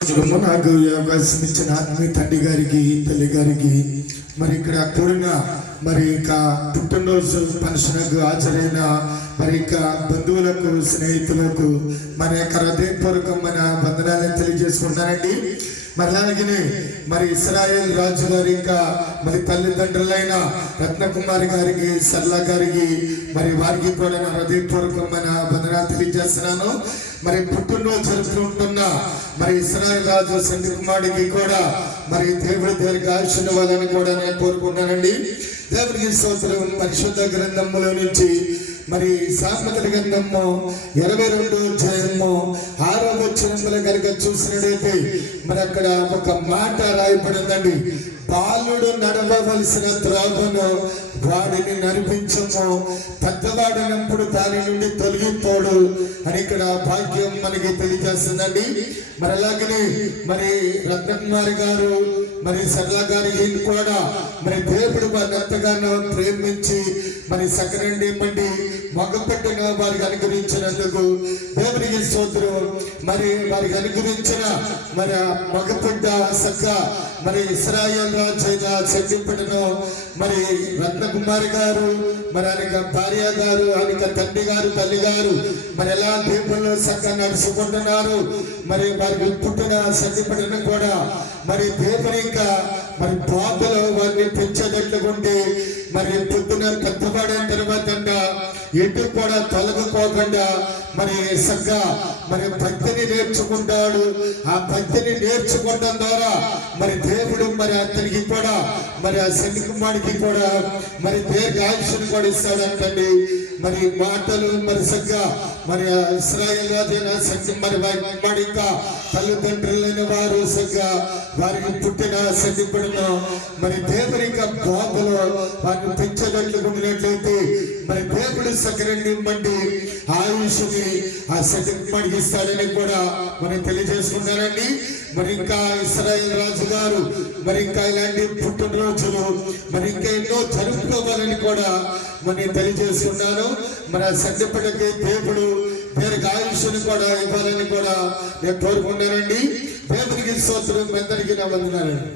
నాకు అవకాశం ఇచ్చిన తండ్రి గారికి తల్లి గారికి మరి ఇక్కడ కూడిన మరి ఇక పుట్టినరోజు ఫంక్షన్కు హాజరైన మరి ఇక బంధువులకు స్నేహితులకు మన యొక్క హృదయపూర్వకమైన వందనాలను తెలియజేసుకుంటానండి మరలానికి మరి ఇస్రాయేల్ రాజు గారి ఇంకా మరి తల్లిదండ్రులైన రత్నకుమారి గారికి సర్లా గారికి మరి వారికి కూడా నా హృదయపూర్వకమైన వందనాలు తెలియజేస్తున్నాను. మరి పుట్టినరోజు జరుపుకుంటున్న మరి ఇస్రాయల్ రాజు సంధి కుమారుడికి కూడా మరి దేవుడి దగ్గరికి ఆశీర్వాదాన్ని కూడా నేను కోరుకుంటానండి దేవుడికి సంవత్సరం పరిశుద్ధ గ్రంథములో నుంచి మరి సామెతల గ్రంథము ఇరవై రెండు అధ్యాయము ఆరో వచ్చినందులో కనుక చూసినట్టయితే మరి అక్కడ ఒక మాట రాయబడిందండి బాలుడు నడవవలసిన త్రాగును వాడిని నడిపించము. పెద్దవాడినప్పుడు దాని నుండి తొలగిపోడు అని ఇక్కడ భాగ్యం మనకి తెలియజేస్తుందండి. మరి అలాగనే మరి రత్నకుమారి గారు మరి సరళ గారి కూడా మరి దేవుడు వారిని ఎంతగానో ప్రేమించి మరి సకరండి ఇవ్వండి వారికి అనుగ్రహించినందుకు దేవునికి స్తోత్రం. మరి వారికి అనుగ్రహించిన మరి ఆ మగపెట్ట సక్క మరి ఇస్రాయల్ రాజైన చెల్లింపటను మరి రత్నకుమారి గారు మరి ఆయనక భార్య గారు అనేక తండ్రి గారు తల్లి గారు మరి ఎలా దీపంలో సక్క నడుచుకుంటున్నారు మరి వారికి పుట్టిన సన్నిపటను కూడా మరి దేవుని ఇంకా మరి పాపలో వారిని పెంచేటట్లుకుంటే మరి పొద్దున పెద్దవాడిన తర్వాత ఎటు కూడా తొలగిపోకుండా మరి సగ్గా మరి భక్తిని నేర్చుకుంటాడు. ఆ భక్తిని నేర్చుకోవడం ద్వారా మరి దేవుడు మరి అతనికి కూడా మరి ఆ శని కుమారుడికి కూడా మరి దీర్ఘాయుషుని కూడా ఇస్తాడంటండి. మరి మాటలు మరి సగ్గా మరి ఆ ఇస్రాయేల్ రాజైన సంఘం మరి వారి ఇంకా తల్లిదండ్రులైన వారు సగ్గా వారికి పుట్టిన సన్నిపడిన మరి దేవుని యొక్క బాధలో వారిని పెంచేటట్లు ఉండినట్లయితే దేవుడు సకరణి ఇవ్వండి ఆయుష్ని ఆ సన్నిపడికి ఇస్తాడని కూడా మనం తెలియజేసుకున్నారండి. మరి ఇంకా ఇస్రాయేల్ రాజు గారు మరి ఇంకా ఇలాంటి పుట్టినరోజులు మరి ఇంకా ఎన్నో జరుపుకోవాలని కూడా మరి తెలియజేస్తున్నాను మరి సత్యపడకి దేవుడు దీనికి ఆయుష్ని కూడా ఇవ్వాలని కూడా నేను కోరుకున్నానండి దేవునికి స్తోత్రం అందరికీ నా వందనాలండి